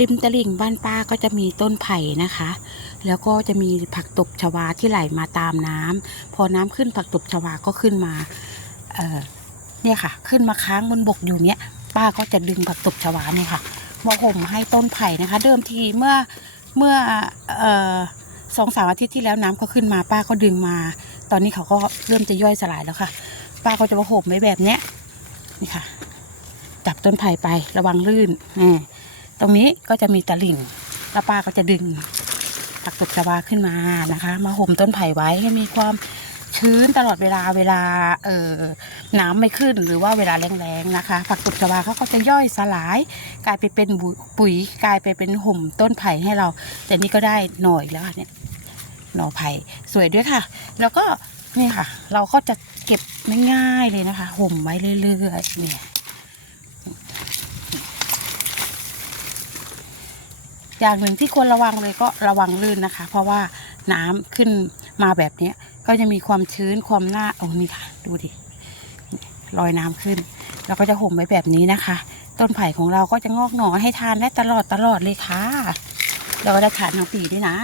ริมตลิ่งบ้านป้าก็จะมีต้นไผ่นะคะ แล้วก็จะมีผักตบชวาที่ไหลมาตามน้ำพอน้ำขึ้นผักตบชวาก็ขึ้นมาเออเนี่ยค่ะ ขึ้นมาค้างบนบกอยู่เนี่ยป้าก็จะดึงผักตบชวาเนี่ยค่ะมาห่มให้ต้นไผ่นะคะ เดิมทีเมื่อเมื่อสองสามอาทิตย์ที่แล้วน้ำก็ขึ้นมาป้าก็ดึงมา ตอนนี้เขาก็เริ่มจะย่อยสลายแล้วค่ะ ป้าก็จะมาห่มไว้แบบเนี้ยนี่ค่ะจับต้นไผ่ไประวังลื่นนี่ ตรงนี้ก็จะมีตะลิ่งแล้วป้าก็จะดึงผักตบชวาขึ้นมานะคะ มาห่มต้นไผ่ไว้ให้มีความชื้นตลอดเวลาเวลาเอ่อน้ำไม่ขึ้นหรือว่าเวลาแรงๆนะคะ ผักตบชวาเขาก็จะย่อยสลาย กลายไปเป็นปุ๋ยกลายไปเป็นห่มต้นไผ่ให้เรา แต่นี่ก็ได้หน่อยแล้วเนี่ยหน่อไผ่สวยด้วยค่ะ แล้วก็นี่ค่ะ เราก็จะเก็บง่ายๆเลยนะคะห่มไว้เรื่อยๆเนี่ย อย่างหนึ่งที่ควรระวังเลยก็ระวังลื่นนะคะ เพราะว่าน้ำขึ้นมาแบบเนี้ยก็จะมีความชื้นความหน้าโอ้นี่ค่ะ ดูดิลอยน้ำขึ้น แล้วก็จะห่มไว้แบบนี้นะคะ ต้นไผ่ของเราก็จะงอกหน่อให้ทานได้ตลอดตลอดเลยค่ะ เราก็จะทานทั้งปีด้วยนะ